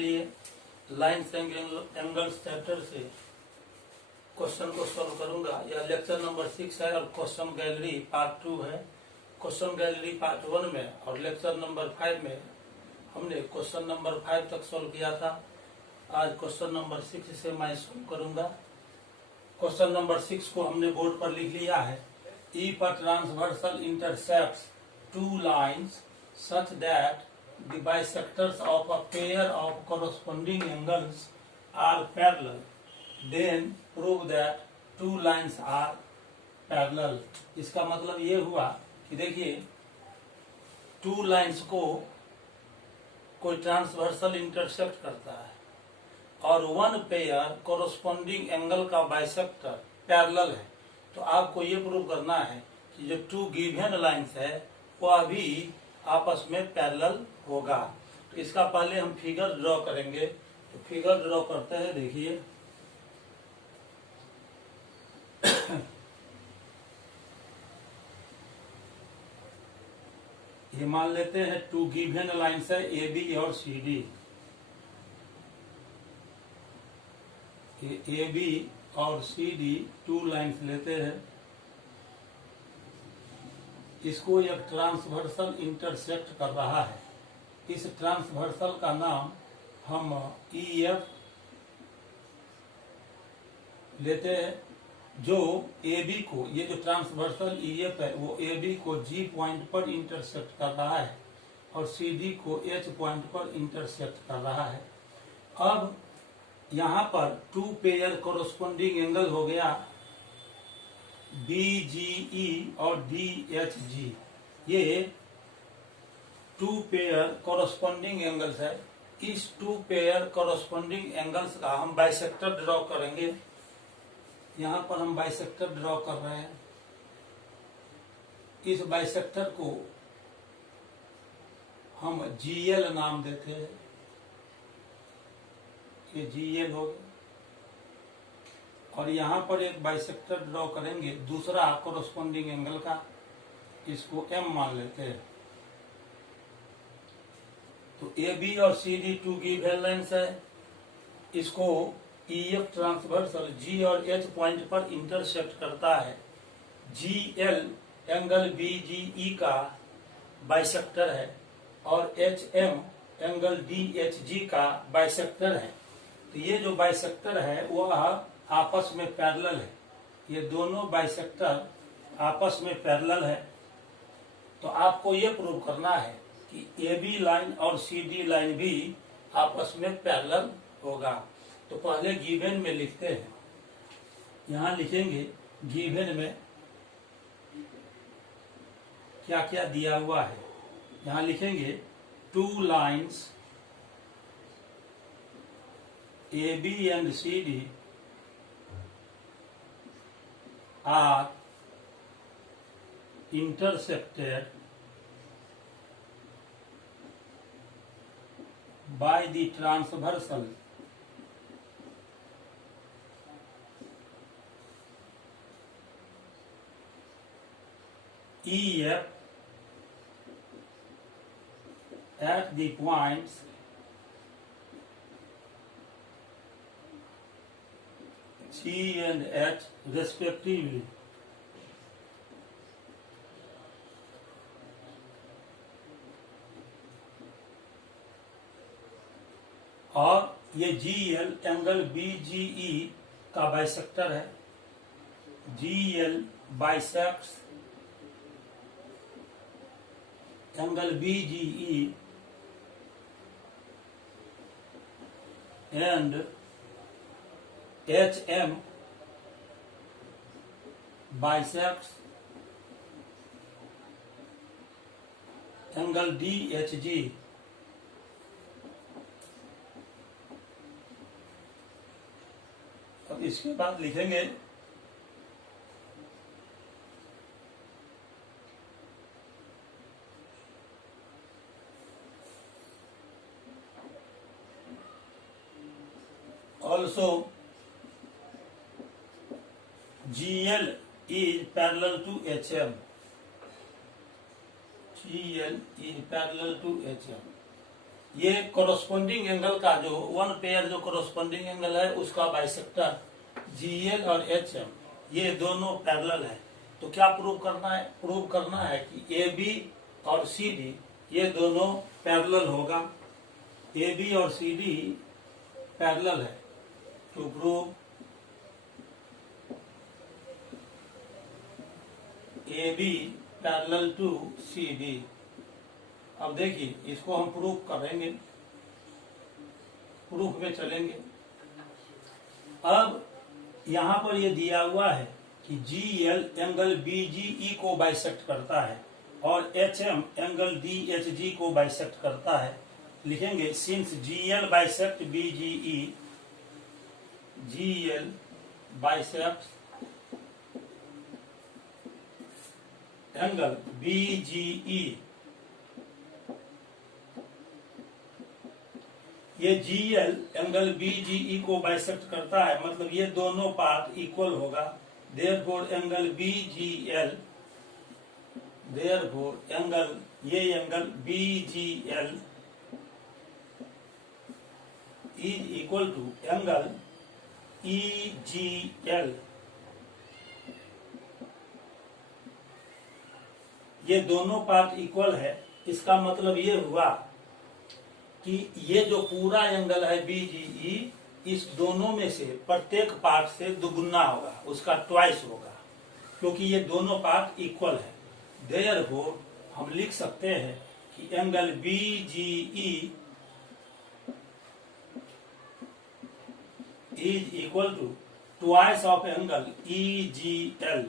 लिए lines angles chapter से question को सॉल्व करूंगा। यह लेक्चर नंबर 6 है और क्वेश्चन गैलरी पार्ट 2 है। क्वेश्चन गैलरी पार्ट 1 में और लेक्चर नंबर 5 में हमने क्वेश्चन नंबर 5 तक सॉल्व किया था। आज क्वेश्चन नंबर 6 से मैं सॉल्व करूंगा। क्वेश्चन नंबर 6 को हमने बोर्ड पर लिख लिया है। If a transversal intersects two lines such that the bisectors of a pair of corresponding angles are parallel, then prove that two lines are parallel। इसका मतलब ये हुआ कि देखिए टू लाइंस को कोई ट्रांसवर्सल इंटरसेक्ट करता है और वन पेयर कोरोस्पोंडिंग एंगल का बाइसेक्टर पैरेलल है, तो आपको ये प्रूव करना है कि जो टू गिवन लाइंस है वह भी आपस में पैरेलल होगा। तो इसका पहले हम फिगर ड्रॉ करेंगे। तो फिगर ड्रॉ करते हैं। देखिए ये मान लेते हैं टू गिवन लाइंस है ए बी और सी डी। ए बी और सी डी टू लाइंस लेते हैं। इसको एक ट्रांसवर्सल इंटरसेक्ट कर रहा है। इस ट्रांसवर्सल का नाम हम ई एफ लेते हैं। जो ए बी को, ये जो ट्रांसवर्सल ई एफ है वो ए बी को जी पॉइंट पर इंटरसेक्ट कर रहा है और सी डी को एच पॉइंट पर इंटरसेक्ट कर रहा है। अब यहाँ पर टू पेयर कोरोस्पोंडिंग एंगल हो गया BGE और DHG। ये टू पेयर कोरोस्पोंडिंग एंगल्स है। इस टू पेयर कोरोस्पोंडिंग एंगल्स का हम बाइसेक्टर ड्रॉ करेंगे। यहाँ पर हम बाइसेक्टर ड्रॉ कर रहे हैं। इस बाइसेक्टर को हम GL नाम देते हैं। ये GL हो गया और यहाँ पर एक बाइसेक्टर ड्रॉ करेंगे दूसरा कोरोस्पोंडिंग एंगल का, इसको M मान लेते हैं। तो AB और CD टू गिवन लाइंस है। इसको EF ट्रांसवर्सल G और H पॉइंट पर इंटरसेक्ट करता है। GL एंगल BGE का बाइसेक्टर है और HM एंगल DHG का बाइसेक्टर है। तो ये जो बाइसेक्टर है वह आपस में पैरेलल है। ये दोनों बाइसेक्टर आपस में पैरेलल है। तो आपको ये प्रूव करना है कि AB लाइन और CD लाइन भी आपस में पैरेलल होगा। तो पहले गिवन में लिखते हैं। यहाँ लिखेंगे गिवन में क्या क्या दिया हुआ है। यहाँ लिखेंगे two lines AB and CD are intersected by the transversal EF at the points C and H respectively। और ये GL एंगल BGE का बाइसेक्टर है। GL bisects angle BGE and HM bisects angle DHG। अब इसके बाद लिखेंगे also GL is parallel to HM. GL is parallel to HM. ये corresponding angle का जो वन पेयर जो कोरोस्पोंडिंग एंगल है उसका बाइसेक्टर GL और HM ये दोनों पैरेलल है। तो क्या प्रूव करना है? प्रूव करना है कि AB और CD ये दोनों पैरेलल होगा। AB और CD पैरेलल है। To prove AB parallel to CD। अब देखिए इसको हम प्रूफ करेंगे, प्रूफ में चलेंगे। अब यहाँ पर ये दिया हुआ है कि GL एंगल BGE को बाइसेक्ट करता है और HM एंगल DHG को बाइसेक्ट करता है। लिखेंगे since GL bisect BGE, GL bisect angle BGE। ये GL एंगल BGE को बाइसेक्ट करता है, मतलब ये दोनों पार्ट इक्वल होगा। Therefore angle BGL, therefore angle ये angle BGL is equal to angle EGL। ये दोनों पार्ट इक्वल है, इसका मतलब ये हुआ कि ये जो पूरा एंगल है BGE इस दोनों में से प्रत्येक पार्ट से दुगुना होगा, उसका ट्वाइस होगा, क्योंकि ये दोनों पार्ट इक्वल है। देयरफॉर हम लिख सकते हैं कि angle BGE is equal to twice of angle EGL।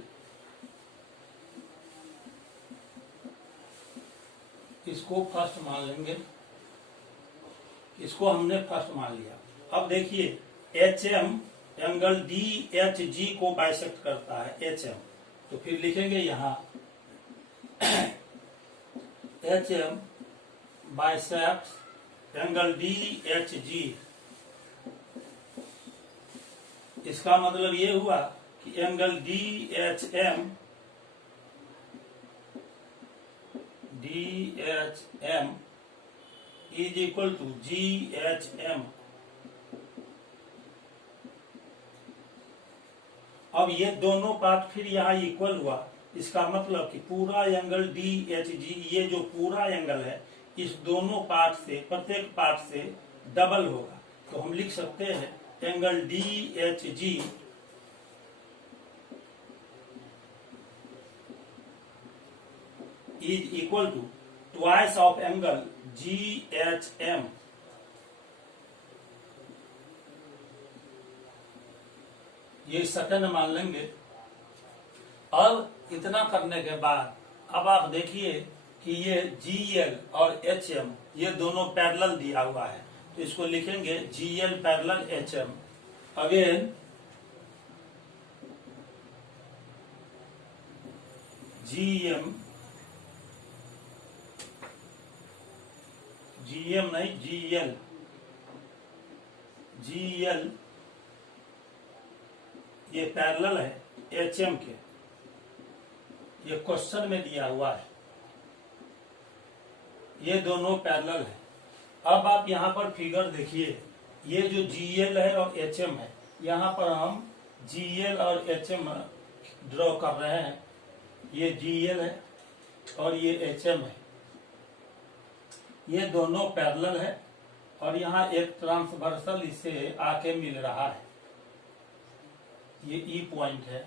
इसको फर्स्ट मान लेंगे, इसको हमने फर्स्ट मान लिया। अब देखिए HM एंगल DHG को बाइसेक्ट करता है HM, तो फिर लिखेंगे यहाँ HM बाइसेक्ट एंगल DHG। इसका मतलब ये हुआ कि angle DHM is equal to GHM। अब ये दोनों पार्ट फिर यहाँ इक्वल हुआ, इसका मतलब कि पूरा एंगल DHG ये जो पूरा एंगल है इस दोनों पार्ट से प्रत्येक पार्ट से डबल होगा। तो हम लिख सकते हैं angle DHG is equal to twice of angle GHM। ये सेकंड मान लेंगे। अब इतना करने के बाद अब आप देखिए कि ये GL और HM ये दोनों पैरेलल दिया हुआ है, तो इसको लिखेंगे GL parallel HM। Again GM नहीं GL ये पैरेलल है HM के, ये क्वेश्चन में दिया हुआ है, ये दोनों पैरेलल है। अब आप यहाँ पर फिगर देखिए, ये जो GL है और HM है, यहाँ पर हम GL और HM ड्रॉ कर रहे हैं। ये GL है और ये HM है, ये दोनों पैरेलल है और यहाँ एक ट्रांसवर्सल इससे आके मिल रहा है, ये E पॉइंट है।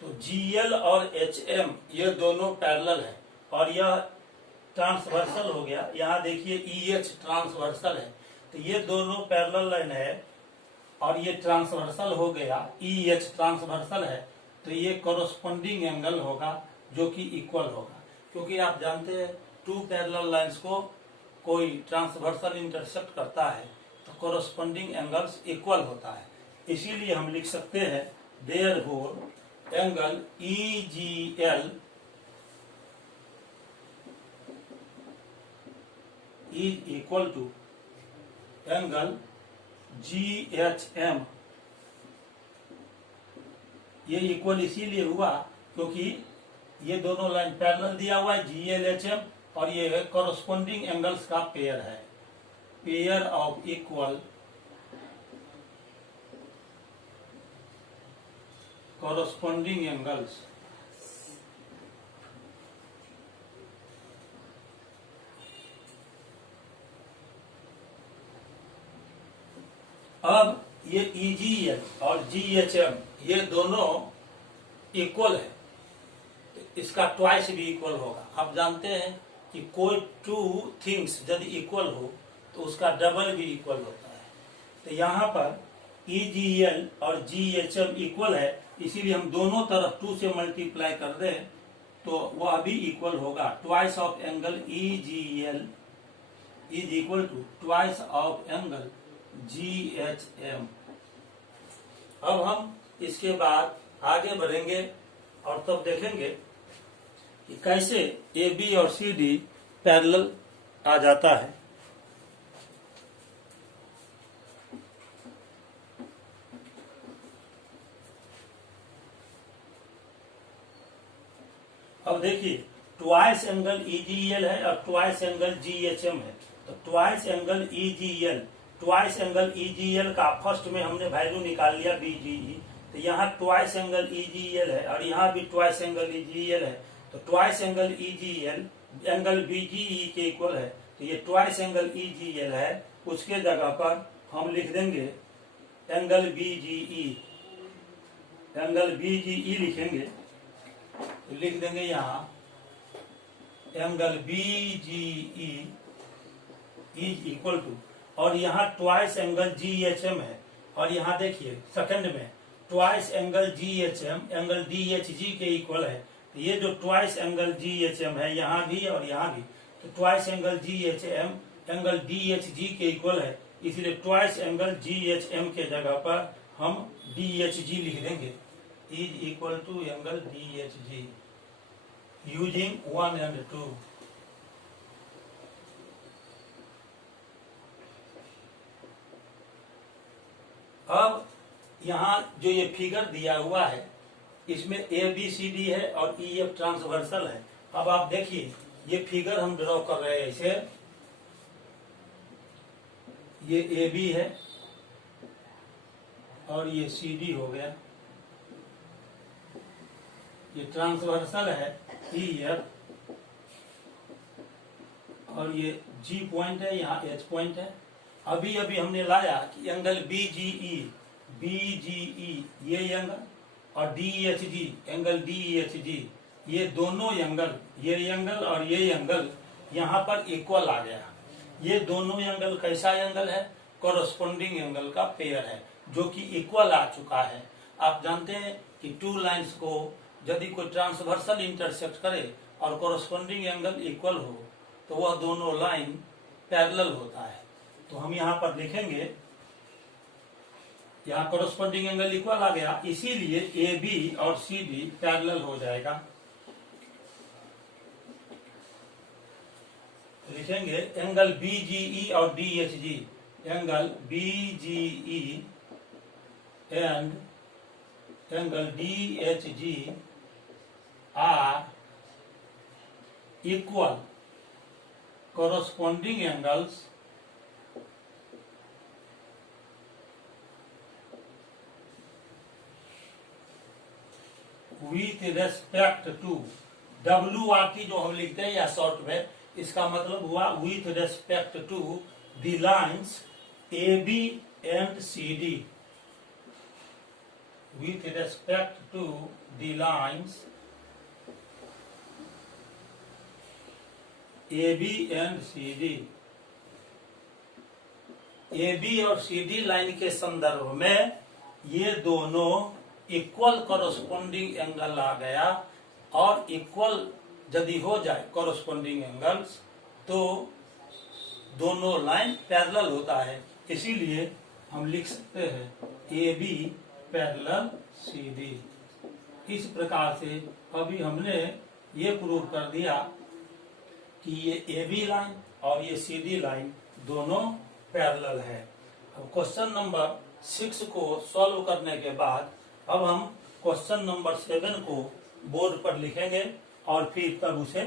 तो GL और HM ये दोनों पैरेलल है और यह ट्रांसवर्सल हो गया। यहाँ देखिए EH ट्रांसवर्सल है, तो ये दोनों पैरेलल लाइन है और ये ट्रांसवर्सल हो गया, EH ट्रांसवर्सल है, तो ये कोरोस्पोंडिंग एंगल होगा जो कि इक्वल होगा। क्योंकि आप जानते हैं टू पैरेलल लाइंस को कोई ट्रांसवर्सल इंटरसेक्ट करता है तो कोरोस्पोंडिंग एंगल्स इक्वल होता है। इसीलिए हम लिख सकते हैं therefore angle EGL is equal to angle GHM। ये इक्वल इसीलिए हुआ क्योंकि ये दोनों लाइन पैरेलल दिया हुआ है GL HM और ये कोरोस्पोंडिंग एंगल्स का पेयर है। Pair of equal corresponding angles अब ये EGL और GHM ये दोनों इक्वल है, तो इसका ट्वाइस भी इक्वल होगा। आप जानते हैं कि कोई टू थिंग्स यदि इक्वल हो तो उसका डबल भी इक्वल होता है। तो यहाँ पर EGL और GHM इक्वल है, इसीलिए हम दोनों तरफ 2 से मल्टीप्लाई कर दें तो वह भी इक्वल होगा। Twice of angle EGL is equal to twice of angle GHM। अब हम इसके बाद आगे बढ़ेंगे और तब देखेंगे कि कैसे AB और CD पैरेलल आ जाता है। अब देखिए ट्वाइस एंगल EGL है और ट्वाइस एंगल GHM है। तो ट्वाइस एंगल EGL का फर्स्ट में हमने वैल्यू निकाल लिया BGE। तो यहाँ ट्वाइस एंगल EGL है और यहाँ भी ट्वाइस एंगल EGL है। तो twice angle EGL angle BGE के इक्वल है, तो ये ट्वाइस एंगल EGL है। उसके जगह पर हम लिख देंगे एंगल BGE लिखेंगे, तो लिख देंगे यहाँ angle BGE is equal to, और यहाँ ट्वाइस एंगल GHM है और यहाँ देखिए सेकंड में twice angle GHM angle DHG के इक्वल है। तो ये जो ट्वाइस एंगल GHM है यहाँ भी और यहाँ भी, तो twice angle GHM angle DHG के इक्वल है, इसलिए ट्वाइस एंगल GHM के जगह पर हम DHG लिख देंगे is equal to angle DHG using 1 and 2। अब यहाँ जो ये फिगर दिया हुआ है इसमें ABCD है और EF ट्रांसवर्सल है। अब आप देखिए ये फिगर हम ड्रॉ कर रहे हैं, इसे ये AB है और ये CD हो गया, ये ट्रांसवर्सल है EF और ये G पॉइंट है, यहाँ H पॉइंट है। अभी हमने लाया कि एंगल BGE ये एंगल और DHG एंगल DHG ये दोनों एंगल, ये एंगल और ये एंगल यहाँ पर इक्वल आ गया। ये दोनों एंगल कैसा एंगल है? कॉरस्पॉन्डिंग एंगल का पेयर है जो कि इक्वल आ चुका है। आप जानते हैं कि टू लाइंस को यदि कोई ट्रांसवर्सल इंटरसेक्ट करे और कॉरस्पॉन्डिंग एंगल इक्वल हो तो वह दोनों लाइन पैरेलल होता है। तो हम यहाँ पर लिखेंगे, यहाँ कॉरस्पॉन्डिंग एंगल इक्वल आ गया, इसीलिए AB और CD पैरेलल हो जाएगा। लिखेंगे एंगल BGE और DHG, angle BGE and angle DHG are equal corresponding angles with respect to WRT जो हम लिखते हैं या शॉर्ट में, इसका मतलब हुआ with respect to the lines AB and CD, with respect to the lines AB and CD। AB और CD लाइन के संदर्भ में ये दोनों इक्वल कॉरस्पॉन्डिंग एंगल आ गया, और इक्वल यदि हो जाए कॉरस्पॉन्डिंग एंगल्स तो दोनों लाइन पैरेलल होता है। इसीलिए हम लिख सकते हैं AB पैरेलल CD। इस प्रकार से अभी हमने ये प्रूव कर दिया कि ये AB लाइन और ये CD लाइन दोनों पैरेलल है। अब क्वेश्चन नंबर 6 को सॉल्व करने के बाद अब हम क्वेश्चन नंबर 7 को बोर्ड पर लिखेंगे और फिर तब उसे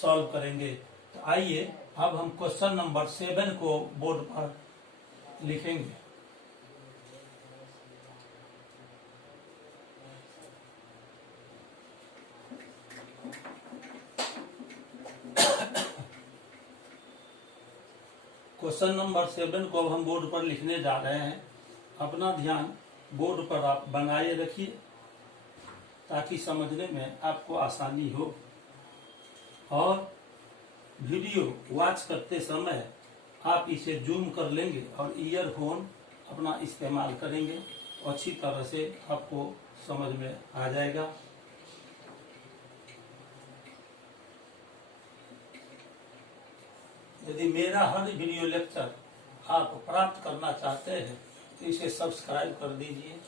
सॉल्व करेंगे। तो आइए अब हम क्वेश्चन नंबर 7 को बोर्ड पर लिखेंगे। क्वेश्चन नंबर 7 को अब हम बोर्ड पर लिखने जा रहे हैं। अपना ध्यान बोर्ड पर आप बनाए रखिए ताकि समझने में आपको आसानी हो, और वीडियो वॉच करते समय आप इसे जूम कर लेंगे और ईयरफोन अपना इस्तेमाल करेंगे, अच्छी तरह से आपको समझ में आ जाएगा। यदि मेरा हर वीडियो लेक्चर आप प्राप्त करना चाहते हैं तो इसे सब्सक्राइब कर दीजिए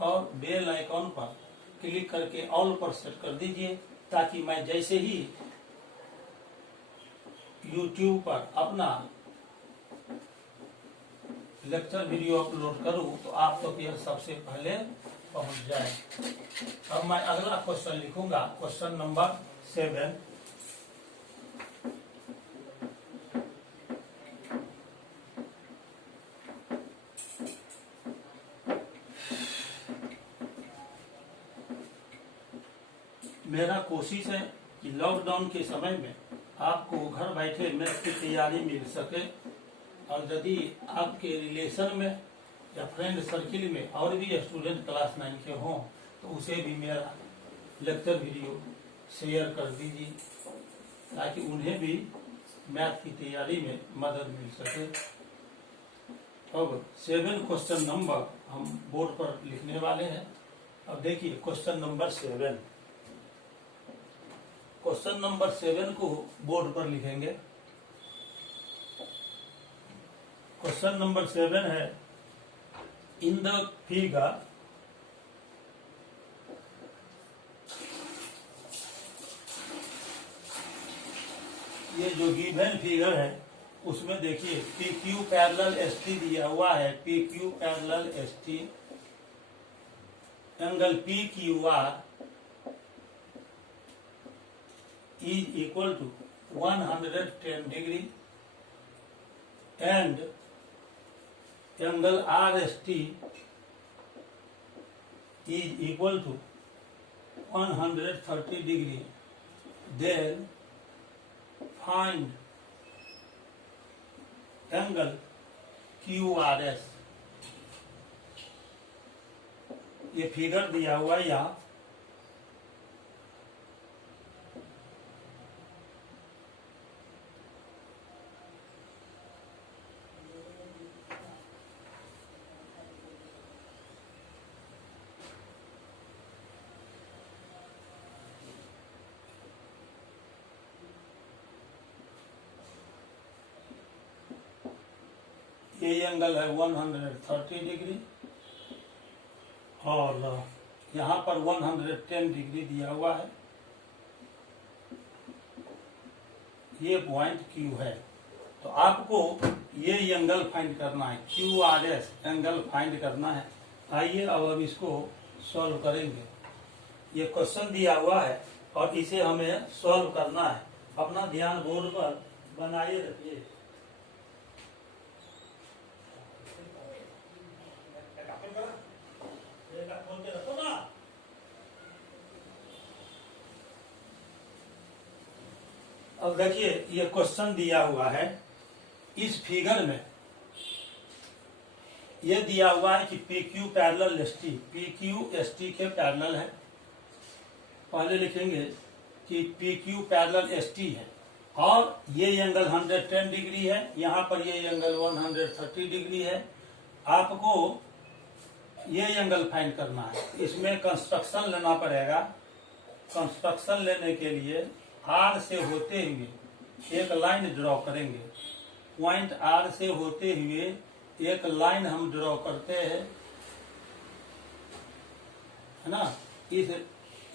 और बेल आइकॉन पर क्लिक करके ऑल पर सेट कर दीजिए, ताकि मैं जैसे ही YouTube पर अपना लेक्चर वीडियो अपलोड करूं तो आप तक यह सबसे पहले पहुंच जाए। अब मैं अगला क्वेश्चन लिखूंगा, क्वेश्चन नंबर 7। मेरा कोशिश है कि लॉकडाउन के समय में आपको घर बैठे मैथ की तैयारी मिल सके, और यदि आपके रिलेशन में या फ्रेंड सर्किल में और भी स्टूडेंट क्लास 9 के हों तो उसे भी मेरा लेक्चर वीडियो शेयर कर दीजिए, ताकि उन्हें भी मैथ की तैयारी में मदद मिल सके। अब 7 क्वेश्चन नंबर हम बोर्ड पर लिखने वाले हैं। अब देखिए क्वेश्चन नंबर 7। क्वेश्चन नंबर 7 को बोर्ड पर लिखेंगे। क्वेश्चन नंबर 7 है, इन द फिगर ये जो गिवन फिगर है उसमें देखिए P Q parallel S T दिया हुआ है। P Q parallel S T, angle P Q R is equal to 110 degree and angle RST is equal to 130 degree. Then find angle QRS। ये figure दिया हुआ है यहाँ। ये एंगल है 130 डिग्री और यहाँ पर 110 डिग्री दिया हुआ है। ये पॉइंट Q है, तो आपको ये एंगल फाइंड करना है, QRS एंगल फाइंड करना है। आइए अब इसको सॉल्व करेंगे। ये क्वेश्चन दिया हुआ है और इसे हमें सॉल्व करना है। अपना ध्यान बोर्ड पर बनाए रखिए। अब देखिए ये क्वेश्चन दिया हुआ है। इस फिगर में ये दिया हुआ है कि P Q parallel S T, P Q S T के पैरेलल है। पहले लिखेंगे कि P Q parallel S T है और ये एंगल 110 डिग्री है, यहाँ पर ये एंगल 130 डिग्री है। आपको ये एंगल फाइंड करना है। इसमें कंस्ट्रक्शन लेना पड़ेगा। कंस्ट्रक्शन लेने के लिए आर से होते हुए एक लाइन ड्रॉ करेंगे। पॉइंट आर से होते हुए एक लाइन हम ड्रॉ करते हैं, है ना। इस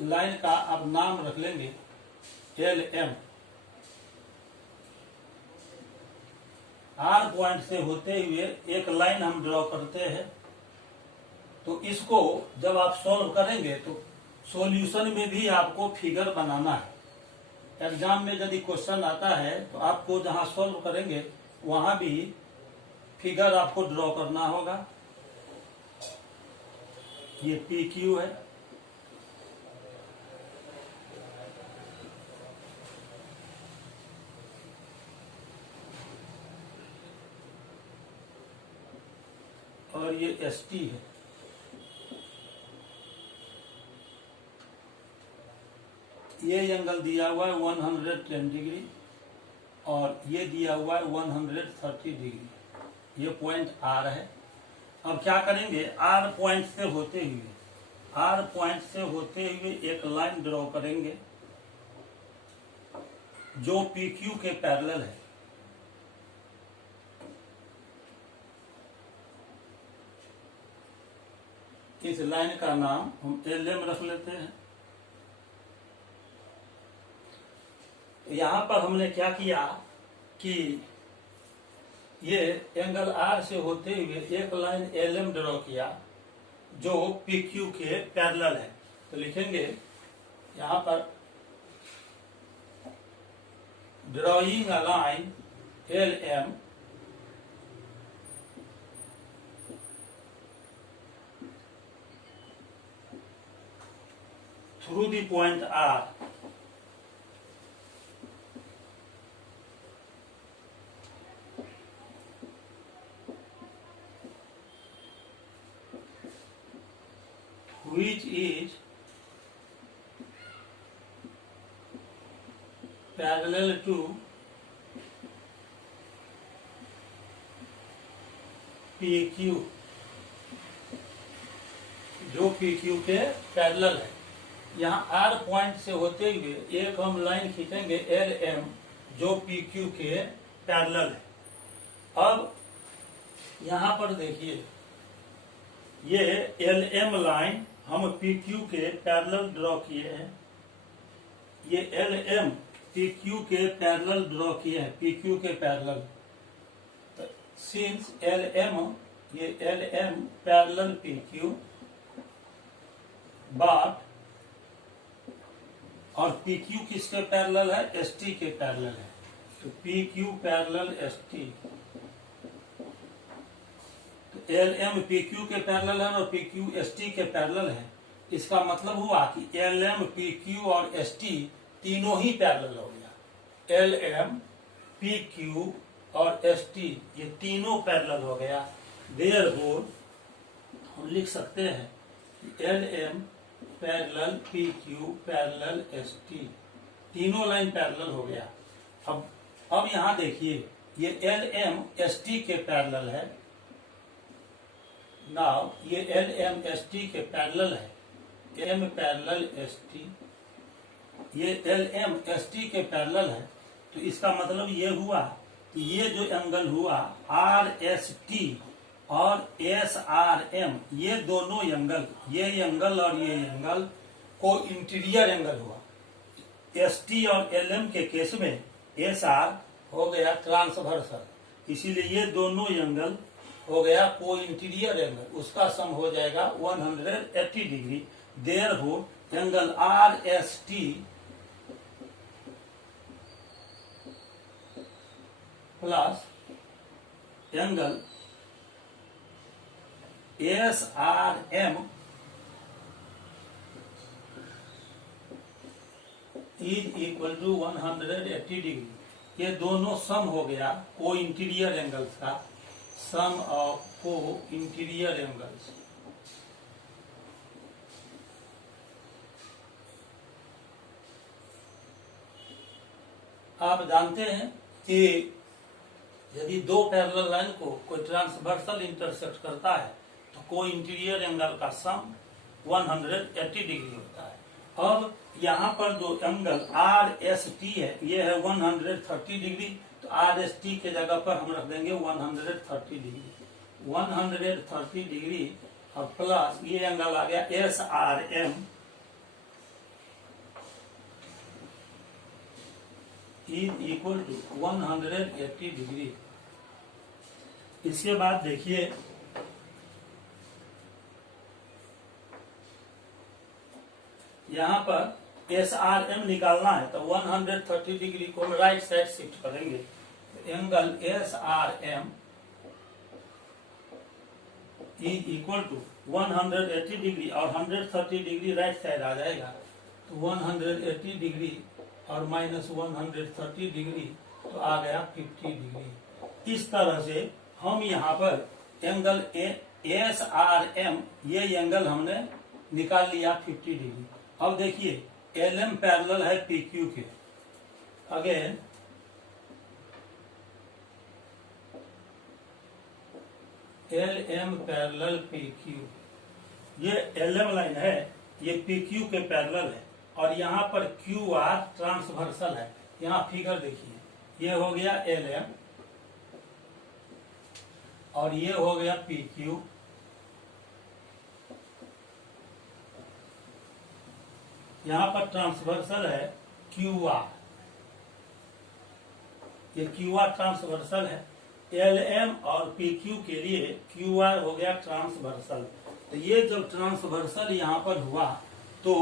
लाइन का अब नाम रख लेंगे एल एम। आर पॉइंट से होते हुए एक लाइन हम ड्रॉ करते हैं। तो इसको जब आप सॉल्व करेंगे तो सॉल्यूशन में भी आपको फिगर बनाना है। एग्जाम में यदि क्वेश्चन आता है तो आपको जहां सॉल्व करेंगे वहां भी फिगर आपको ड्रॉ करना होगा। ये पी क्यू है, और ये एस टी है। ये एंगल दिया हुआ है 110 डिग्री और ये दिया हुआ है 130 डिग्री। ये पॉइंट आर है। अब क्या करेंगे, आर पॉइंट से होते हुए एक लाइन ड्रॉ करेंगे जो पी क्यू के पैरेलल है। इस लाइन का नाम हम एल एम रख लेते हैं। यहां पर हमने क्या किया कि ये एंगल आर से होते हुए एक लाइन एल एम ड्रॉ किया जो पी क्यू के पैरेलल है। तो लिखेंगे यहां पर drawing a line L M through the point R which is parallel to PQ, जो PQ के पैरेलल है। यहाँ आर पॉइंट से होते हुए एक हम लाइन खींचेंगे एल एम जो पी क्यू के पैरेलल है। अब यहाँ पर देखिए ये एल एम लाइन हम पी क्यू के पैरेलल ड्रॉ किए हैं। ये एल एम पी क्यू के पैरेलल ड्रॉ किए हैं, पी क्यू के पैरेलल। सिंस एल एम, ये L M parallel P Q, but और पी क्यू किसके पैरेलल है, एस टी के पैरेलल है। तो P Q parallel S T, तो एल एम पी क्यू के पैरेलल है और पी क्यू एस टी के पैरेलल है। इसका मतलब हुआ कि एल एम पी क्यू और एस टी तीनों ही पैरेलल हो गया। एल एम पी क्यू और एस टी ये तीनों पैरेलल हो गया। देयरफॉर हम लिख सकते हैं L M parallel P Q parallel S T, तीनों लाइन पैरेलल हो गया। अब यहां देखिए ये एल एम एस टी के पैरेलल है। नाउ ये एल एम एस टी के पैरेलल है, एम पैरेलल एस टी, ये एल एम एस टी के पैरेलल है। तो इसका मतलब ये हुआ कि ये जो एंगल हुआ आर एस टी और एस आर एम, ये दोनों एंगल, ये एंगल और ये एंगल को इंटीरियर एंगल हुआ। एस टी और एल एम के केस में एस आर हो गया ट्रांसवर्सल, इसीलिए ये दोनों एंगल हो गया को इंटीरियर एंगल, उसका सम हो जाएगा 180 degree. Therefore angle R S T plus angle S R M is equal to 180 degree. ये दोनों सम हो गया को इंटीरियर एंगल्स का, sum of co interior angles. आप जानते हैं कि यदि दो पैरेलल लाइन को कोई ट्रांसवर्सल इंटरसेक्ट करता है तो को इंटीरियर एंगल का सम 180 डिग्री होता है। अब यहाँ पर जो एंगल आर एस टी है ये है 130 डिग्री, तो आर एस टी के जगह पर हम रख देंगे 130 डिग्री। 130 डिग्री और प्लस ये एंगल आ गया S R M is equal to 180 degree. इसके बाद देखिए यहाँ पर SRM निकालना है तो 130 डिग्री को हम राइट साइड शिफ्ट करेंगे। Angle SRM is equal to 180 degree और 130 डिग्री राइट साइड आ जाएगा, तो 180 डिग्री और माइनस 130 डिग्री तो आ गया 50 डिग्री। इस तरह से हम यहाँ पर एंगल SRM ये एंगल हमने निकाल लिया 50 डिग्री। अब देखिए LM पैरेलल है PQ के, अगेन LM पैरेलल PQ, ये LM लाइन है, ये PQ के पैरेलल है और यहाँ पर QR ट्रांसवर्सल है। यहाँ फिगर देखिए, ये हो गया LM और ये हो गया PQ, यहाँ पर ट्रांसवर्सल है QR, ये QR ट्रांसवर्सल है। LM और PQ के लिए QR हो गया ट्रांसवर्सल। तो ये जब ट्रांसवर्सल यहाँ पर हुआ तो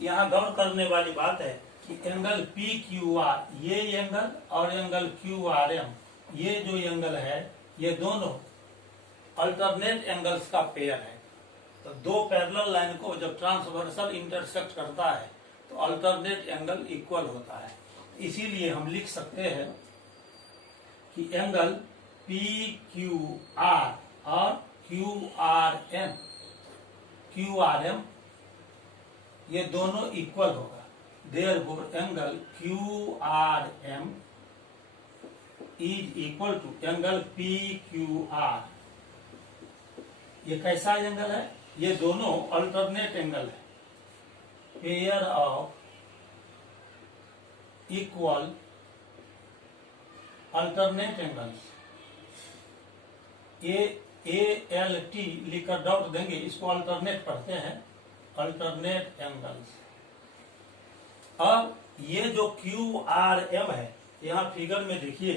यहाँ गौर करने वाली बात है कि एंगल PQR ये एंगल और एंगल QRM ये जो एंगल है ये दोनों अल्टरनेट एंगल्स का पेयर है। तो दो पैरेलल लाइन को जब ट्रांसवर्सल इंटरसेक्ट करता है तो अल्टरनेट एंगल इक्वल होता है। इसीलिए हम लिख सकते हैं कि एंगल PQR और QRM ये दोनों इक्वल होगा। Therefore angle QRM is equal to angle PQR। ये कैसा एंगल है? ये दोनों अल्टरनेट एंगल है, pair of equal alternate angles. ALT लिखकर डॉट देंगे, इसको अल्टरनेट पढ़ते हैं, अल्टरनेट एंगल्स। अब ये जो QRM है, यहाँ फिगर में देखिए,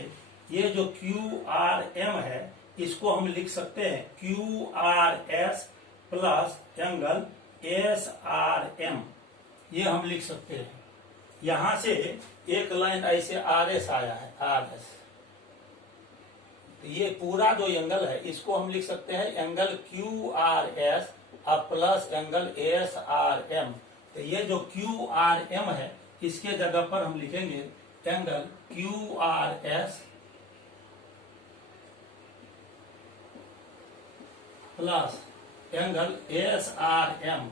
ये जो QRM है इसको हम लिख सकते हैं QRS प्लस एंगल SRM, ये हम लिख सकते हैं। यहां से एक लाइन ऐसे RS आया है, RS, तो ये पूरा जो एंगल है इसको हम लिख सकते हैं एंगल QRS और प्लस एंगल SRM। तो ये जो QRM है इसके जगह पर हम लिखेंगे angle QRS plus angle SRM।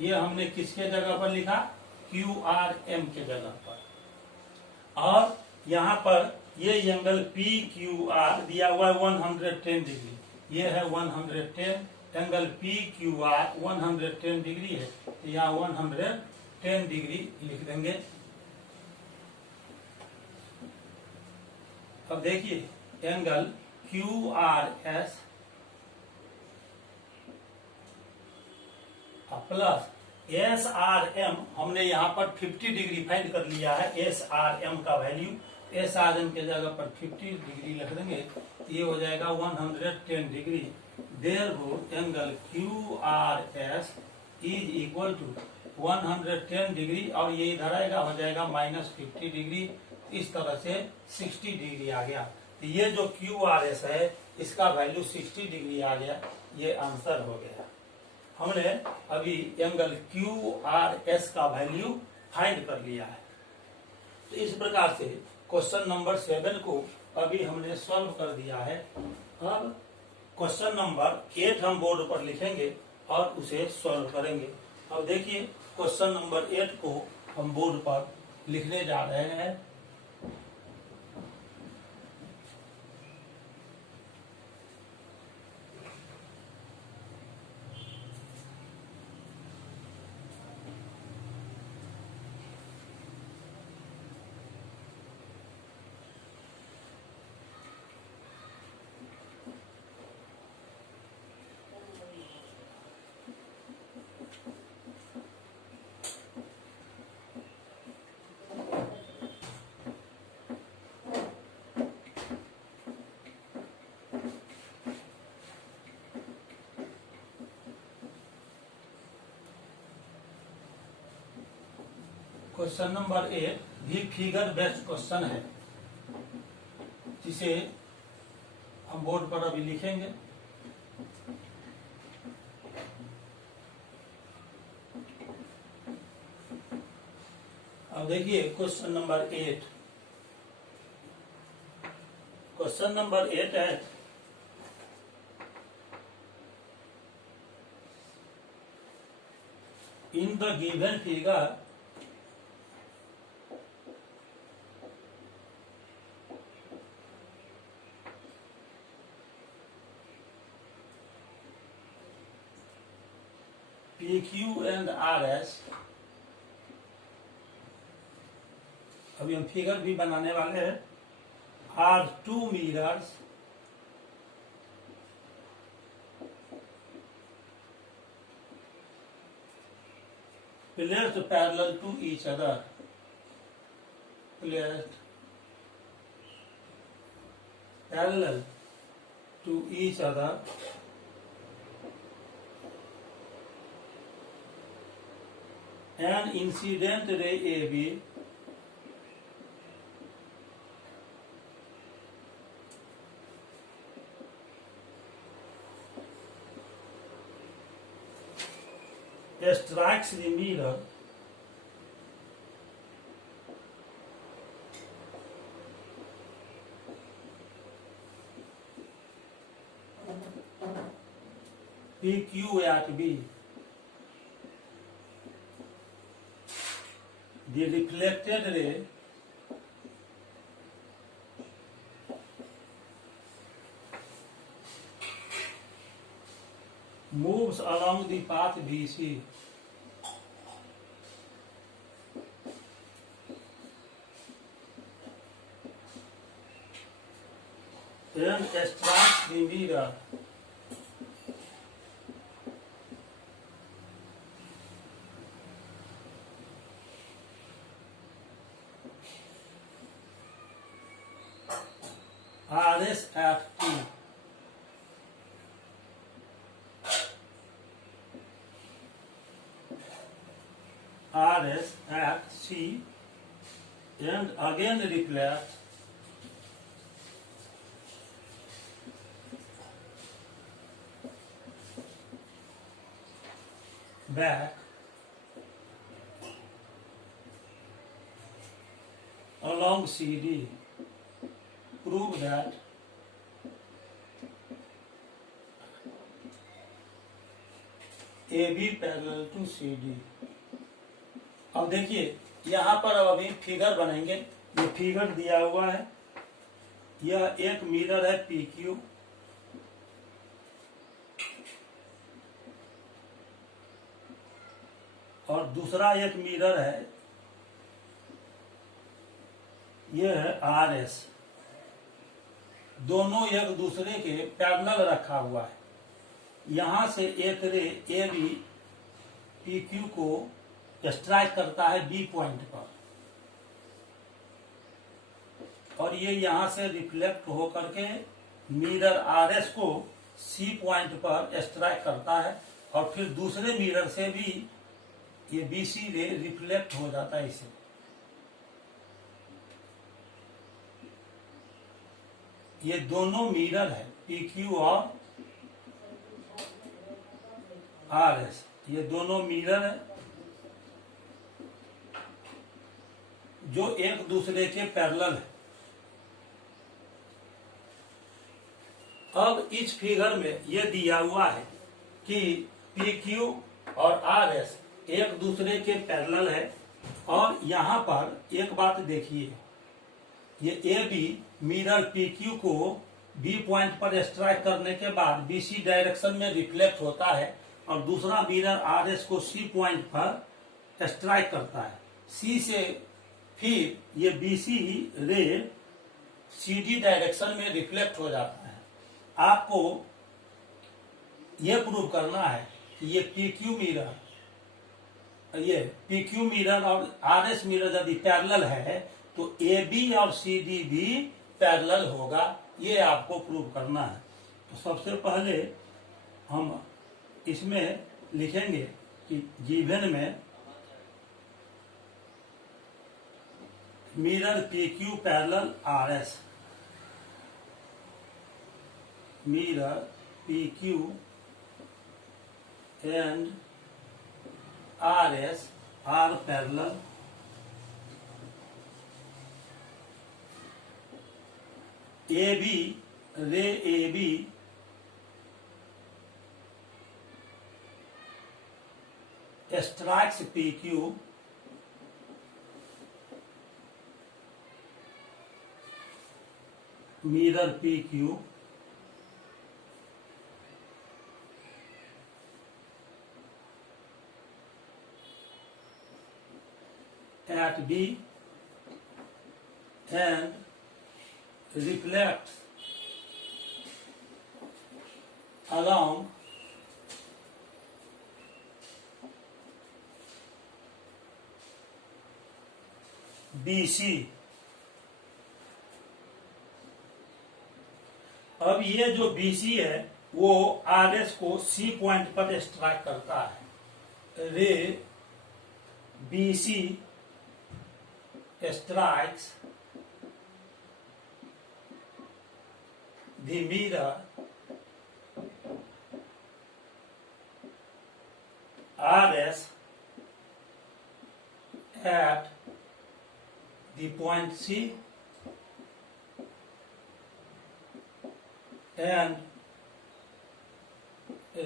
ये हमने किसके जगह पर लिखा? QRM के जगह पर। और यहाँ पर ये एंगल PQR दिया हुआ है 110 डिग्री, ये है 110, एंगल PQR 110 डिग्री है, तो यहाँ 110 डिग्री लिख देंगे। अब देखिए एंगल QRS प्लस SRM, हमने यहाँ पर 50 डिग्री फाइंड कर लिया है SRM का वैल्यू। SRM के जगह पर 50 डिग्री लिख देंगे, ये हो जाएगा 110 degree. Therefore angle QRS is equal to 110 degree और ये इधर आएगा, हो जाएगा माइनस 50 डिग्री। इस तरह से 60 डिग्री आ गया। तो ये जो QRS है इसका वैल्यू 60 डिग्री आ गया, ये आंसर हो गया। हमने अभी एंगल QRS का वैल्यू फाइंड कर लिया है। तो इस प्रकार से क्वेश्चन नंबर 7 को अभी हमने सॉल्व कर दिया है। अब क्वेश्चन नंबर 8 हम बोर्ड पर लिखेंगे और उसे सॉल्व करेंगे। अब देखिए क्वेश्चन नंबर 8 को हम बोर्ड पर लिखने जा रहे हैं। क्वेश्चन नंबर 8 भी फिगर बेस्ड क्वेश्चन है, जिसे हम बोर्ड पर अभी लिखेंगे। अब देखिए क्वेश्चन नंबर 8। क्वेश्चन नंबर 8 है, in the given figure PQ and RS, अभी हम फिगर भी बनाने वाले हैं, are two mirrors placed parallel to each other, placed parallel to each other, an incident ray AB strikes the mirror PQ at B. The reflected ray moves along the path BC. And strikes the mirror RS at T. RS at C and again reflects back along CD. Prove that AB parallel to CD। अब देखिए यहाँ पर अब अभी figure बनेंगे। ये figure दिया हुआ है, यह एक मिरर है PQ, और दूसरा एक मिरर है, यह है RS। दोनों एक दूसरे के पैरेलल रखा हुआ है। यहां से एक रे AB PQ को स्ट्राइक करता है B पॉइंट पर, और ये यहां से रिफ्लेक्ट होकर के मिरर RS को C पॉइंट पर स्ट्राइक करता है, और फिर दूसरे मिरर से भी ये BC रे रिफ्लेक्ट हो जाता है इसे। ये दोनों मिरर है PQ और RS, ये दोनों मिरर है जो एक दूसरे के पैरेलल है। अब इस फिगर में यह दिया हुआ है कि PQ और RS एक दूसरे के पैरेलल है, और यहां पर एक बात देखिए, ये AB मिरर PQ को B पॉइंट पर स्ट्राइक करने के बाद BC डायरेक्शन में रिफ्लेक्ट होता है, और दूसरा मिरर RS को C पॉइंट पर स्ट्राइक करता है। C से फिर ये BC रे CD डायरेक्शन में रिफ्लेक्ट हो जाता है। आपको यह प्रूव करना है कि ये PQ मिरर और RS मिरर यदि पैरेलल है तो AB और CD भी पैरेलल होगा, ये आपको प्रूव करना है। तो सबसे पहले हम इसमें लिखेंगे कि गिवन में mirror p Q parallel r s, mirror p q and r s are parallel a b, ray a b strikes PQ mirror PQ at B and reflects along BC। अब ये जो BC है वो RS को C point पर strike करता है। रे BC strikes the mirror RS at the point C and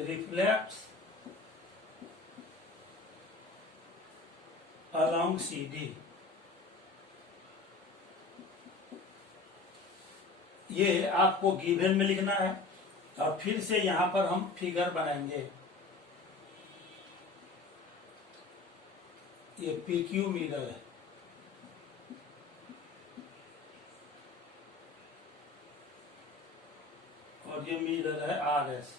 reflects along CD। ये आपको गिवन में लिखना है और फिर से यहां पर हम फिगर बनाएंगे। ये PQ मिरर है, और ये मिरर है RS।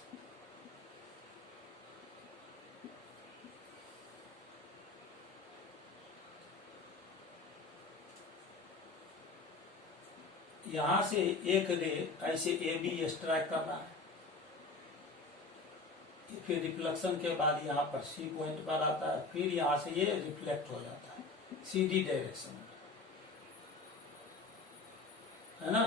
यहां से एक रे ऐसे AB स्ट्राइक कर रहा है, फिर रिफ्लेक्शन के बाद यहाँ पर C पॉइंट पर आता है, फिर यहाँ से ये रिफ्लेक्ट हो जाता है CD डायरेक्शन में, है ना।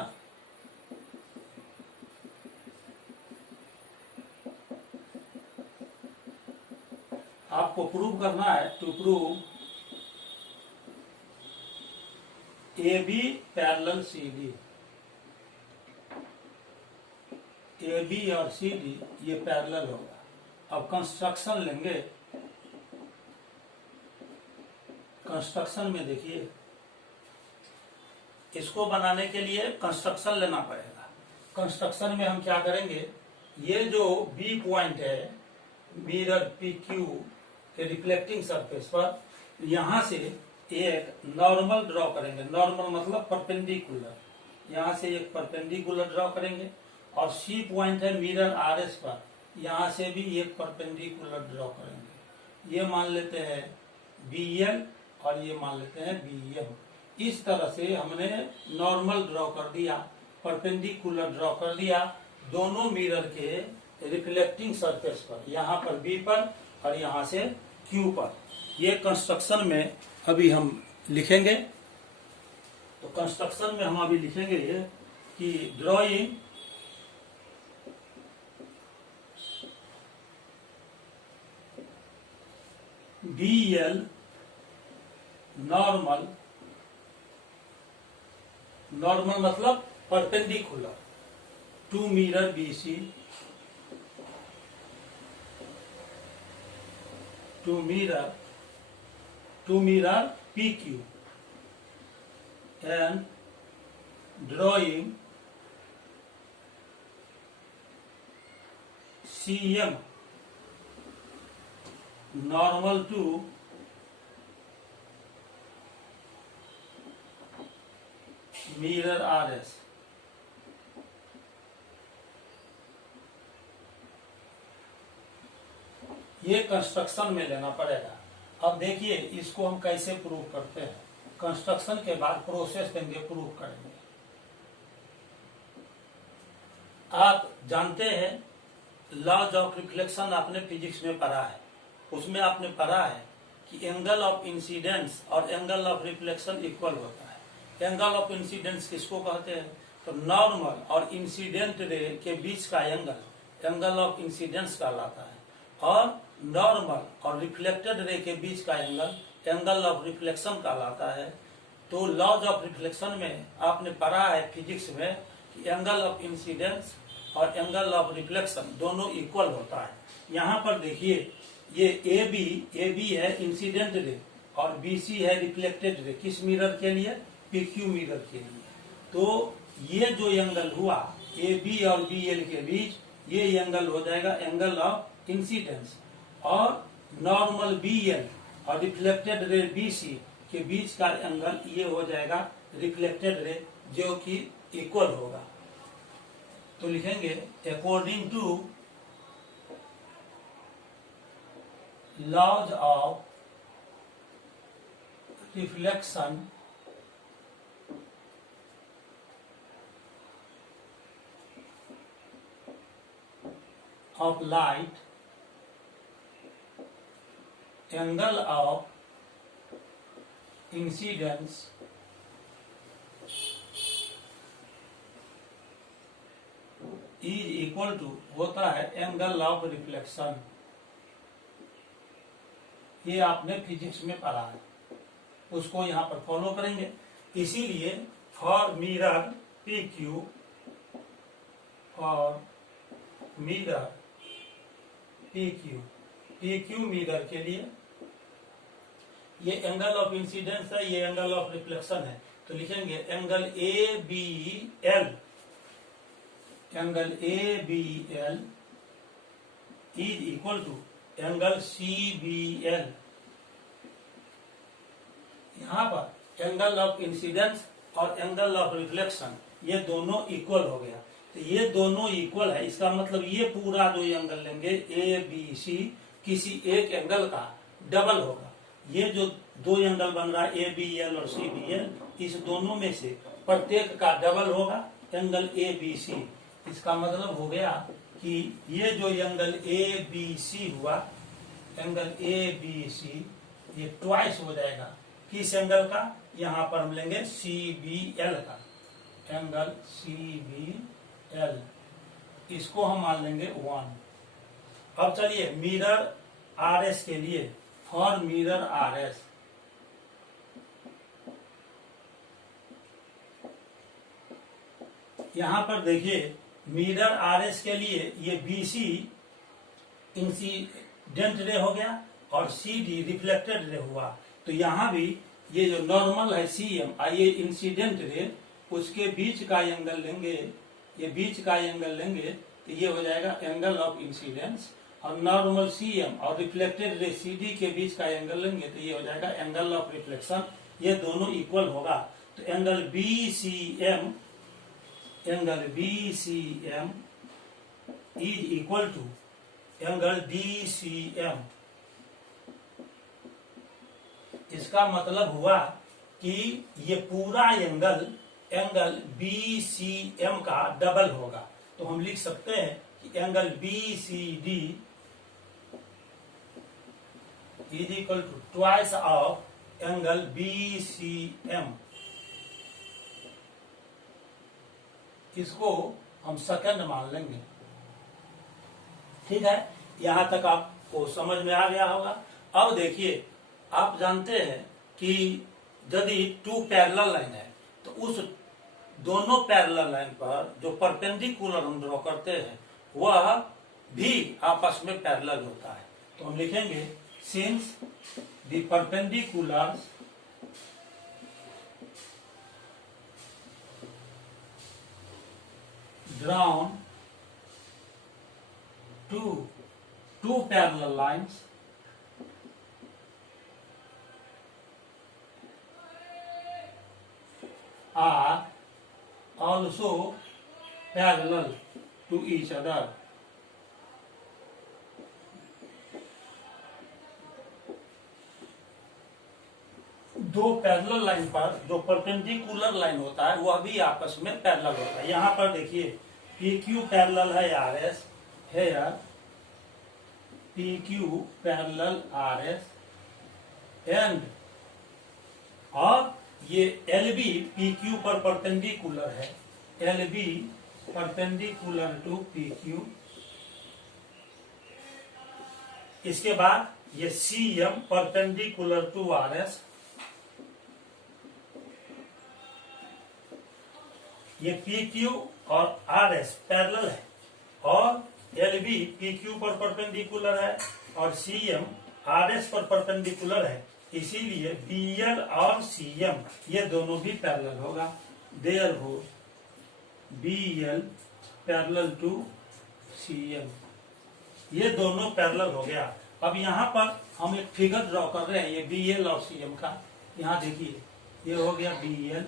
आपको प्रूव करना है, to prove AB parallel CD, AB और CD ये पैरेलल होगा। अब कंस्ट्रक्शन लेंगे, कंस्ट्रक्शन में देखिए, इसको बनाने के लिए कंस्ट्रक्शन लेना पड़ेगा। कंस्ट्रक्शन में हम क्या करेंगे, ये जो B पॉइंट है मिरर PQ के रिफ्लेक्टिंग सरफेस पर, यहां से एक नॉर्मल ड्रॉ करेंगे। नॉर्मल मतलब परपेंडिकुलर, यहां से एक परपेंडिकुलर ड्रॉ करेंगे, और C पॉइंट है मिरर RS पर, यहां से भी एक परपेंडिकुलर ड्रॉ करेंगे। ये मान लेते हैं BL और ये मान लेते हैं BM। इस तरह से हमने नॉर्मल ड्रॉ कर दिया, परपेंडिकुलर ड्रॉ कर दिया दोनों मिरर के रिफ्लेक्टिंग सरफेस पर, यहाँ पर B पर और यहाँ से Q पर। ये कंस्ट्रक्शन में अभी हम लिखेंगे। तो कंस्ट्रक्शन में हम अभी लिखेंगे कि ड्राइंग BL नॉर्मल, नॉर्मल मतलब perpendicular to mirror BC, to mirror PQ and drawing CM normal to mirror RS। ये कंस्ट्रक्शन में लेना पड़ेगा। अब देखिए इसको हम कैसे प्रूव करते हैं। कंस्ट्रक्शन के बाद प्रोसेस देंगे, प्रूव करेंगे। आप जानते हैं लॉज ऑफ रिफ्लेक्शन, आपने फिजिक्स में पढ़ा है। उसमें आपने पढ़ा है कि एंगल ऑफ इंसिडेंस और एंगल ऑफ रिफ्लेक्शन इक्वल होता है। एंगल ऑफ इंसिडेंस किसको कहते हैं? तो नॉर्मल और इंसिडेंट रे के बीच का एंगल ऑफ इंसिडेंस कहलाता है, और नॉर्मल और रिफ्लेक्टेड रे के बीच का एंगल ऑफ रिफ्लेक्शन कहलाता है। तो लॉज ऑफ रिफ्लेक्शन में आपने पढ़ा है फिजिक्स में कि एंगल ऑफ इंसिडेंस और एंगल ऑफ रिफ्लेक्शन दोनों इक्वल होता है। यहाँ पर देखिए, ये ए बी है इंसिडेंट रे और बी सी है रिफ्लेक्टेड रे। किस मिरर के लिए? PQ मिरर के लिए। तो ये जो एंगल हुआ ए बी और बी एल के बीच, ये एंगल हो जाएगा एंगल ऑफ इंसिडेंस, और नॉर्मल बी एल और रिफ्लेक्टेड रे बी सी के बीच का एंगल ये हो जाएगा रिफ्लेक्टेड रे, जो कि इक्वल होगा। तो लिखेंगे according to laws of reflection of light, angle of incidence is equal to होता है एंगल ऑफ रिफ्लेक्शन। ये आपने फिजिक्स में पढ़ा है, उसको यहाँ पर फॉलो करेंगे। इसीलिए for mirror PQ, for mirror PQ mirror के लिए ये एंगल ऑफ इंसिडेंस है, ये एंगल ऑफ रिफ्लेक्शन है। तो लिखेंगे angle ABL, angle ABL is equal to angle CBL। यहाँ पर एंगल ऑफ इंसिडेंस और एंगल ऑफ रिफ्लेक्शन ये दोनों इक्वल हो गया। तो ये दोनों इक्वल है, इसका मतलब ये पूरा जो एंगल लेंगे ABC किसी एक एंगल का डबल होगा। ये जो दो एंगल बन रहा है ABL और CBL, इस दोनों में से प्रत्येक का डबल होगा एंगल ABC। इसका मतलब हो गया कि ये जो एंगल ABC हुआ, एंगल ABC, ये ट्वाइस हो जाएगा किस एंगल का? यहाँ पर हम लेंगे CBL का, एंगल CBL, इसको हम मान लेंगे 1। अब चलिए मिरर RS के लिए, फॉर मिरर RS यहां पर देखिए मिरर RS के लिए ये BC इंसिडेंट रे हो गया और CD रिफ्लेक्टेड रे हुआ। तो यहाँ भी ये जो नॉर्मल है CM, ये इंसिडेंट रे, उसके बीच का एंगल लेंगे, ये बीच का एंगल लेंगे तो ये हो जाएगा एंगल ऑफ इंसिडेंस, और नॉर्मल CM और रिफ्लेक्टेड रे CD के बीच का एंगल लेंगे तो ये हो जाएगा एंगल ऑफ रिफ्लेक्शन। ये दोनों इक्वल होगा। तो angle BCM, angle BCM is equal to angle DCM। इसका मतलब हुआ कि ये पूरा एंगल BCM का डबल होगा। तो हम लिख सकते हैं कि angle BCD is equal to twice of angle BCM। इसको हम सेकंड मान लेंगे। ठीक है, यहां तक आपको समझ में आ गया होगा। अब देखिए, आप जानते हैं कि यदि टू पैरेलल लाइन है तो उस दोनों पैरेलल लाइन पर जो परपेंडिकुलर हम ड्रॉ करते हैं वह भी आपस में पैरेलल होता है। तो हम लिखेंगे since the perpendiculars drawn to two parallel lines are also parallel to each other. दो पैरेलल लाइन पर जो परपेंडिकुलर लाइन होता है वह भी आपस में पैरेलल होता है। यहाँ पर देखिए PQ पैरेलल है RS है यार, PQ पैरेलल RS एंड, और ये एल बी पी क्यू पर परपेंडिकुलर है, L B perpendicular to P Q. इसके बाद ये C M perpendicular to R S, ये पी क्यू और आर एस पैरेलल है, और एल बी पी क्यू पर परपेंडिकुलर है और सी एम आर एस पर परपेंडिकुलर है, इसीलिए बी एल और सी एम ये दोनों भी पैरेलल होगा। Therefore B L parallel to C M, ये दोनों पैरेलल हो गया। अब यहाँ पर हम एक फिगर ड्रॉ कर रहे हैं, ये बी एल और सी एम का। यहाँ देखिए, ये हो गया बी एल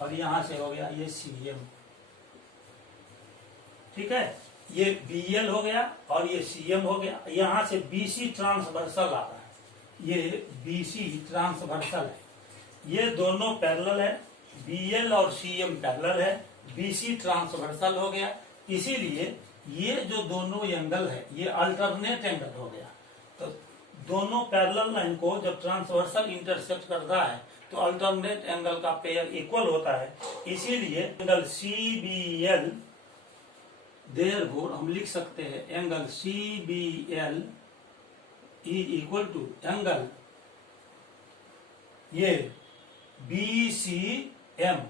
और यहां से हो गया ये सी एम, ठीक है। ये बी एल हो गया और ये सी एम हो गया। यहां से बी सी ट्रांसवर्सल आ रहा है, ये बी सी ट्रांसवर्सल है, ये दोनों पैरेलल है, बी एल और सी एम पैरेलल है, बी सी ट्रांसवर्सल हो गया, इसीलिए ये जो दोनों एंगल है ये अल्टरनेट एंगल हो गया। तो दोनों पैरेलल लाइन को जब ट्रांसवर्सल इंटरसेक्ट करता है तो अल्टरनेट एंगल का पेयर इक्वल होता है, इसीलिए angle C B L, therefore हम लिख सकते हैं angle C B L is equal to angle ये बी सी एम।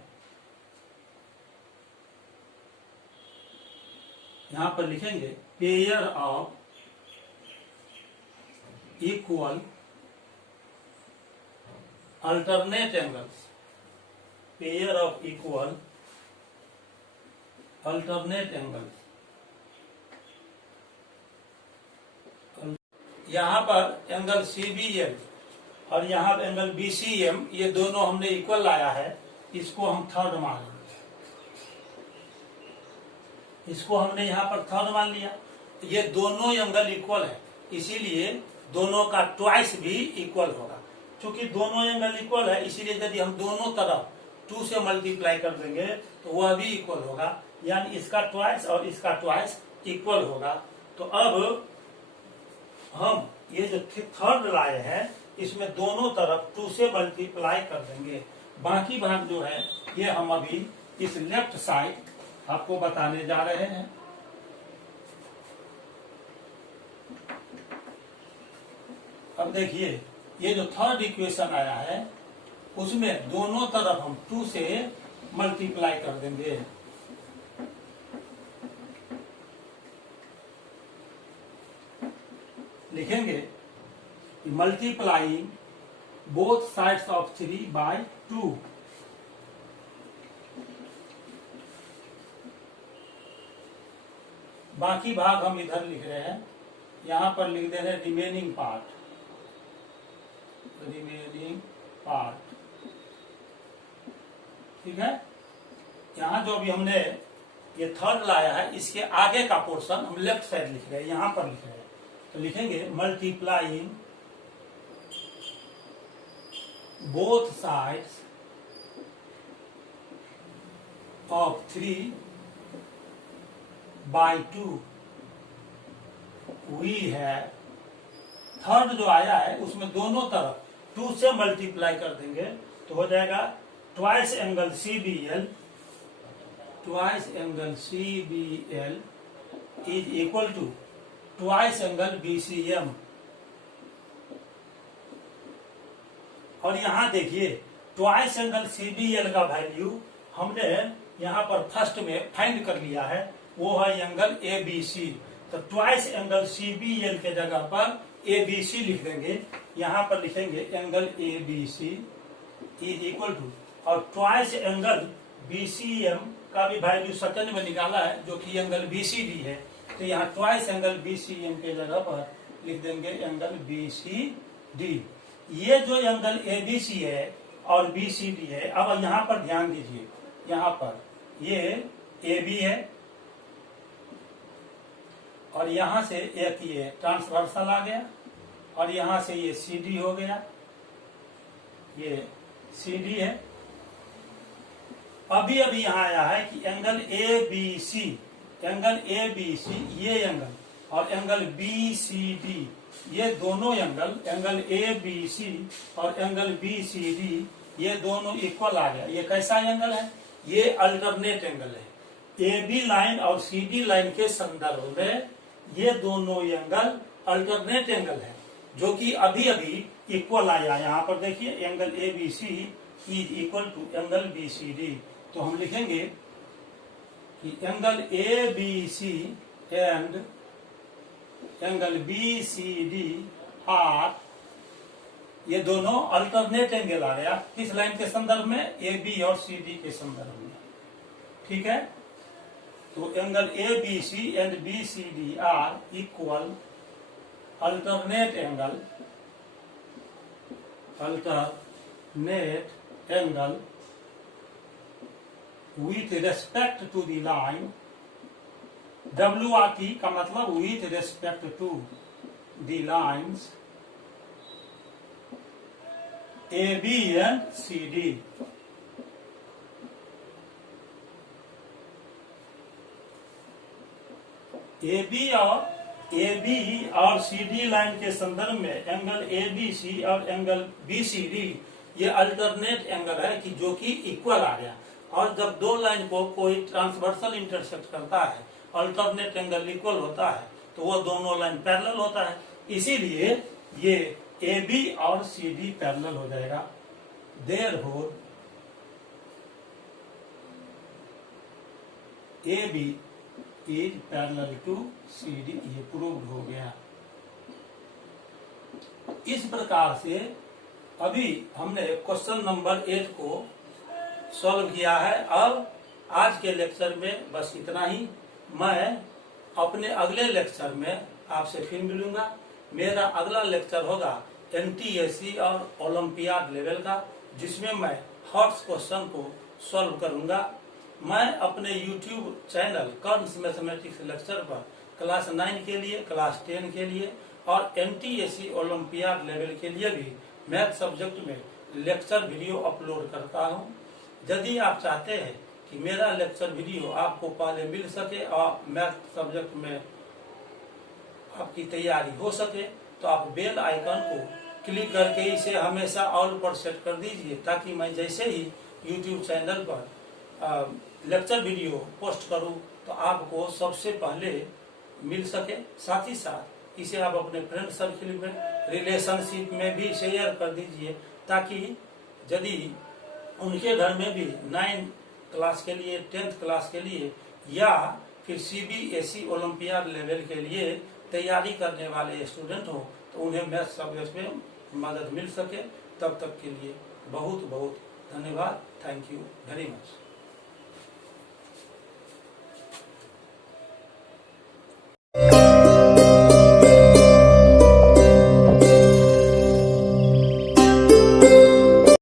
यहां पर लिखेंगे pair of equal alternate angles, pair of equal alternate angles. यहां पर एंगल सी बी एम और यहां पर एंगल बी सी एम, ये दोनों हमने इक्वल लाया है, इसको हम थर्ड मान लेंगे, इसको हमने यहां पर थर्ड मान लिया। ये दोनों एंगल इक्वल है, इसीलिए दोनों का ट्वाइस भी इक्वल होगा। क्योंकि दोनों एंगल इक्वल है, इसीलिए यदि हम दोनों तरफ 2 से मल्टीप्लाई कर देंगे तो वह भी इक्वल होगा, यानी इसका ट्वाइस और इसका ट्वाइस इक्वल होगा। तो अब हम ये जो थर्ड लाए हैं इसमें दोनों तरफ 2 से मल्टीप्लाई कर देंगे। बाकी भाग जो है ये हम अभी इस लेफ्ट साइड आपको बताने जा रहे हैं। अब देखिए, ये जो थर्ड इक्वेशन आया है उसमें दोनों तरफ हम 2 से मल्टीप्लाई कर देंगे। लिखेंगे multiplying both sides of 3 by 2। बाकी भाग हम इधर लिख रहे हैं, यहां पर लिख दे रहे हैं रिमेनिंग पार्ट, रिमेनिंग पार्ट, ठीक है। यहां जो अभी हमने ये थर्ड लाया है इसके आगे का पोर्शन हम लेफ्ट साइड लिख रहे हैं, यहां पर लिख रहे हैं। तो लिखेंगे multiplying both sides of 3 by 2 वी है। थर्ड जो आया है उसमें दोनों तरफ 2 से मल्टीप्लाई कर देंगे तो हो जाएगा twice angle C B L, twice angle C B L is equal to twice angle B C M. और यहां देखिए twice angle C B L का वैल्यू हमने यहां पर फर्स्ट में फाइंड कर लिया है, वो है एंगल ए बी सी। तो twice angle C B l के जगह पर ए बी सी लिख देंगे, यहां पर लिखेंगे angle A B C is equal to, और twice angle B C m का भी वैल्यू सेकंड में निकाला है जो कि एंगल बी सी डी है। तो यहाँ twice angle B C M के जगह पर लिख देंगे एंगल बी सी डी। ये जो एंगल ए बी सी है और बी सी डी है, अब यहाँ पर ध्यान दीजिए, यहाँ पर ये ए बी है और यहां से एक ये ट्रांसवर्सल आ गया और यहां से ये सी डी हो गया, ये सी डी है। अभी अभी यहां आया है कि angle A B C, angle A B C ये एंगल और एंगल बी सी डी, ये दोनों angle, angle A B C और एंगल बी सी डी, ये दोनों इक्वल आ गया। ये कैसा एंगल है? ये अल्टरनेट एंगल है। ए बी लाइन और सी डी लाइन के संदर्भ में ये दोनों एंगल अल्टरनेट एंगल है, जो कि अभी अभी इक्वल आया। यहाँ पर देखिए angle A B C is equal to angle B C D. तो हम लिखेंगे कि angle A B C and angle B C D are, ये दोनों अल्टरनेट एंगल आ गया। किस लाइन के संदर्भ में? ए बी और सी डी के संदर्भ में। ठीक है, तो angle A B C and B C D are equal alternate angle with respect to the line। WRT का मतलब with respect to the lines AB and CD। AB और CD लाइन के संदर्भ में एंगल ABC और angle BCD ये alternate angle है कि जो कि इक्वल आ गया। और जब दो लाइन को कोई ट्रांसवर्सल इंटरसेक्ट करता है, अल्टरनेट एंगल इक्वल होता है, तो वो दोनों लाइन पैरेलल होता है। इसीलिए ये AB और CD पैरेलल हो जाएगा। Therefore AB is parallel to CD, ये प्रूव्ड हो गया। इस प्रकार से अभी हमने क्वेश्चन नंबर 8 को सॉल्व किया है। अब आज के लेक्चर में बस इतना ही। मैं अपने अगले लेक्चर में आपसे फिर मिलूंगा। मेरा अगला लेक्चर होगा NTSC और ओलंपियाड लेवल का, जिसमें मैं हॉट्स क्वेश्चन को सॉल्व करूंगा। मैं अपने YouTube चैनल कर्न्स मैथमेटिक्स लेक्चर पर क्लास 9 के लिए, क्लास 10 के लिए और NTSC ओलंपियाड लेवल के लिए भी मैथ सब्जेक्ट में लेक्चर वीडियो अपलोड करता हूं। यदि आप चाहते हैं कि मेरा लेक्चर वीडियो आपको पहले मिल सके और मैथ सब्जेक्ट में आपकी तैयारी हो सके, तो आप बेल आइकन को क्लिक करके इसे हमेशा ऑल पर सेट कर दीजिए, ताकि मैं जैसे ही YouTube चैनल पर लेक्चर वीडियो पोस्ट करूं तो आपको सबसे पहले मिल सके। साथ ही साथ इसे आप अपने फ्रेंड सर्किल में, रिलेशनशिप में भी शेयर कर दीजिए, ताकि यदि उनके घर में भी 9 क्लास के लिए, 10th क्लास के लिए या फिर CBSE ओलंपियाड लेवल के लिए तैयारी करने वाले स्टूडेंट हो, तो उन्हें मैथ सब्जेक्ट में मदद मिल सके। तब तक के लिए बहुत बहुत धन्यवाद। Thank you very much.